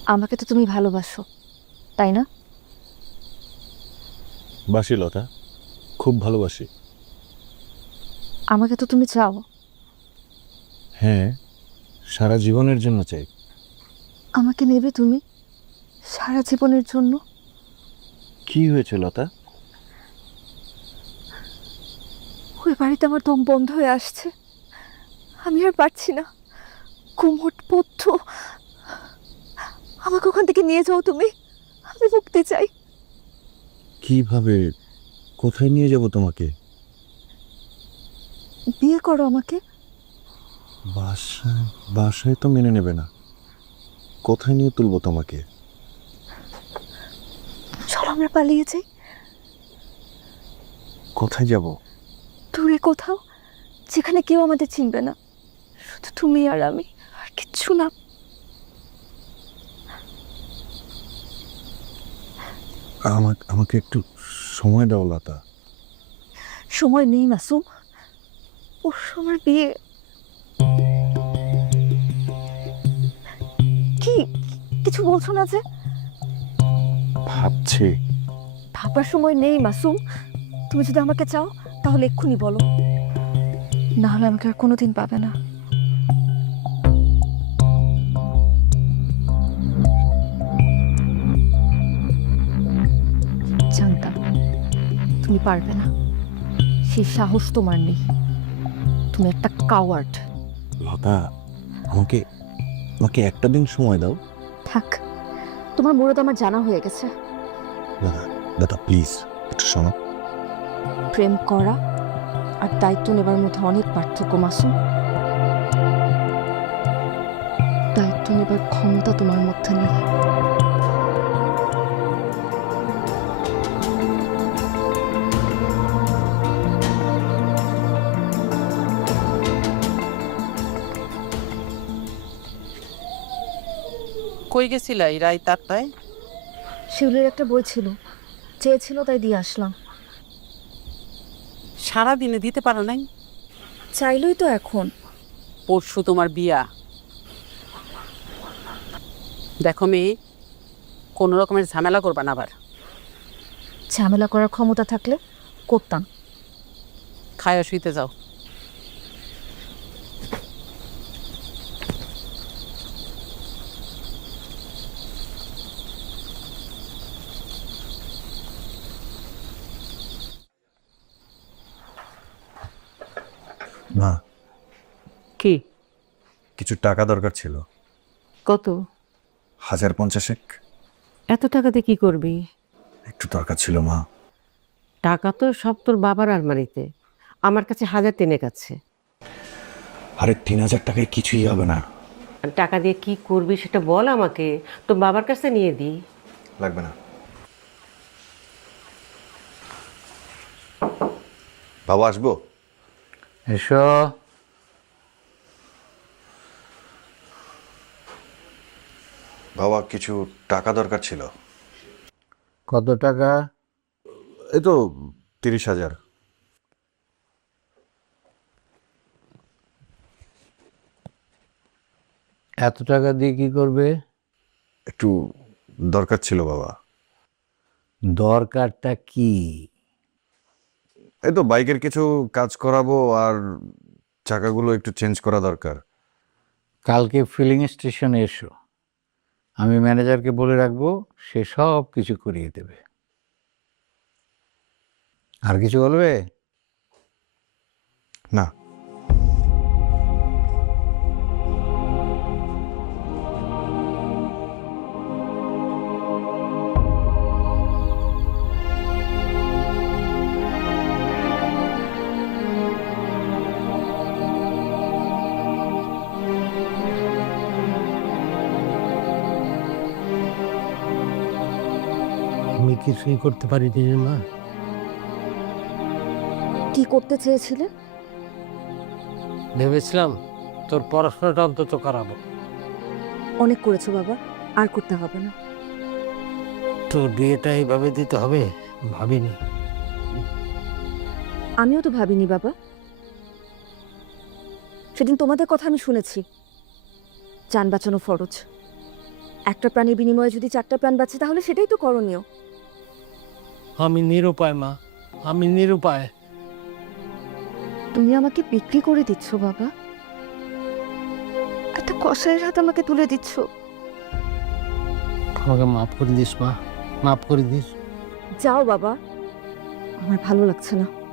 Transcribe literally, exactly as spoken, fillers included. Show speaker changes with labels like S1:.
S1: আমাকে তো তুমি ভালোবাসো, তাই না?
S2: বাসি লতা, খুব ভালোবাসি।
S1: আমাকে তো তুমি চাও।
S2: হ্যাঁ, সারা জীবনের জন্য চাই।
S1: আমাকে নেবে তুমি সারা জীবনের জন্য?
S2: কি হয়েছে লতা?
S1: ওই বাড়িতে আমার দম বন্ধ হয়ে আসছে, আমি আর পারছি না। কুমোট পথ্য, আমাকে ওখান থেকে নিয়ে যাও তুমি, আমি মুক্তি চাই।
S2: কিভাবে, কোথায় নিয়ে যাব তোমাকে?
S1: বিয়ে করো আমাকে।
S2: বাসায়? বাসায় তো মেনে নেবে না। কোথায় নিয়ে তুলবো তোমাকে?
S1: চলো আমরা পালিয়ে যাই।
S2: কোথায় যাব?
S1: দূরে কোথাও, যেখানে কেউ আমাদের চিনবে না, শুধু তুমি আর আমি, আর কিচ্ছু না।
S2: আমাকে আমাকে একটু সময় দাও লতা।
S1: সময় নেই মাসুম, ওর সময় বিয়ে। কি কিছু বলছো না যে?
S2: ভাবছি।
S1: ভাবার সময় নেই মাসুম, তুমি যদি আমাকে চাও তাহলে এক্ষুনি বলো, না হলে আমাকে আর কোনোদিন পাবে না। জানতাম তুমি পারবে না, সেই সাহস তোমার নেই, তুমি একটা কাওয়ার্ড।
S2: লতা, আমাকে আমাকে একটা দিন সময় দাও।
S1: থাক, তোমার মুরদ আমার জানা হয়ে গেছে।
S2: লতা, লতা প্লিজ একটু শোনো।
S1: প্রেম করা আর দায়িত্ব নেবার মধ্যে অনেক পার্থক্য মাসুম। দায়িত্ব নেবার ক্ষমতা তোমার মধ্যে নেই।
S3: কই গেছিলা এই রাত আটটায়?
S1: শিউলির একটা বই ছিল, চেয়েছিল তাই দিয়ে আসলাম।
S3: সারাদিনে দিতে পারো নাই?
S1: চাইলই তো এখন।
S3: পরশু তোমার বিয়া। দেখো মেয়ে, কোনো রকমের ঝামেলা করবা না আবার।
S1: ঝামেলা করার ক্ষমতা থাকলে করতাম।
S3: খায়া শুইতে যাও।
S2: মা,
S3: কি?
S2: কিছু টাকা দরকার ছিল।
S3: কত?
S2: হাজার পঞ্চাশেক।
S3: এত টাকাতে কি করবি?
S2: একটু দরকার ছিল মা।
S4: টাকা তো সব তোর বাবার আলমারিতে, আমার কাছে হাজার তিনেক আছে।
S2: আরে তিন হাজার টাকায় কিছুই হবে না।
S4: আর টাকা দিয়ে কি করবি সেটা বল আমাকে, তোর বাবার কাছে নিয়ে দিই।
S2: লাগবে না। বাবা আসবো?
S5: এসো।
S2: বাবা কিছু টাকা দরকার ছিল।
S5: কত টাকা?
S2: এই তো তিরিশ হাজার।
S5: এত টাকা দিয়ে কি করবে?
S2: একটু দরকার ছিল বাবা।
S5: দরকারটা কি?
S2: এই তো বাইকের কিছু কাজ করাবো, আর চাকাগুলো একটু চেঞ্জ করা দরকার।
S5: কালকে ফিলিং স্টেশনে এসো, আমি ম্যানেজারকে বলে রাখবো, সে সব কিছু করিয়ে দেবে। আর কিছু বলবে?
S2: না।
S6: আমি কিছুই করতে পারিনি রে মা।
S1: কি করতে চেয়েছিলে?
S6: ভেবেছিলাম তোর পড়াশোনাটা অন্তত করাবো।
S1: অনেক করেছো বাবা, আর করতে হবে না।
S6: তোর বিয়েটা এইভাবে দিতে হবে ভাবিনি।
S1: আমিও তো ভাবিনি বাবা। সেদিন তোমাদের কথা আমি শুনেছি, যান বাঁচানো ফরজ, একটা প্রাণীর বিনিময়ে যদি চারটা প্রাণ বাঁচে তাহলে সেটাই তো করণীয়।
S6: আমি নিরুপায় মা, আমি নিরুপায়।
S1: তুমি আমাকে বিক্রি করে দিচ্ছ বাবা, একটা কসাইয়ের হাতে আমাকে তুলে দিচ্ছ।
S6: আমাকে মাফ করে দিস মা, মাফ করে দিস।
S1: যাও বাবা, আমার ভালো লাগছে না।